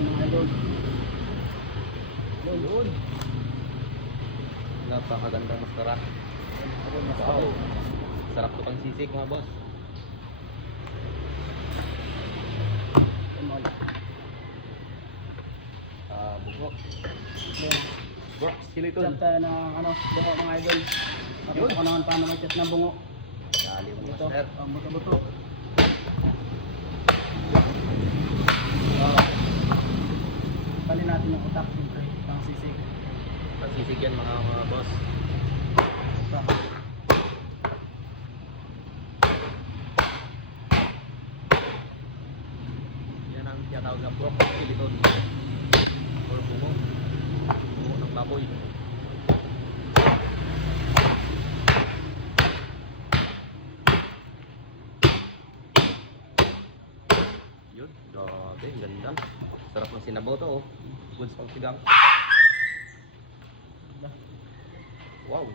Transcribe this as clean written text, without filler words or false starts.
Yan mga idol. Yun. Napakagandang masarap. Wow. Sarap to pang sisig mga boss. Bugok. Bugok, skeleton. Chat tayo ng bungo mga idol. Pakita ko naman paano mag-chat ng bungo. Dali mo Ito, master. ang buto-buto. Pali natin yung utak siyempre, pang sisig. Pang sisig yan mga boss. Ito. Yan ang tinatawag na bugok, skeleton. Or bungo. Bungo ng baboy. Yun, grabe, ganda. Sarap ng sinabaw to oh. Goods pang sigang. Wow.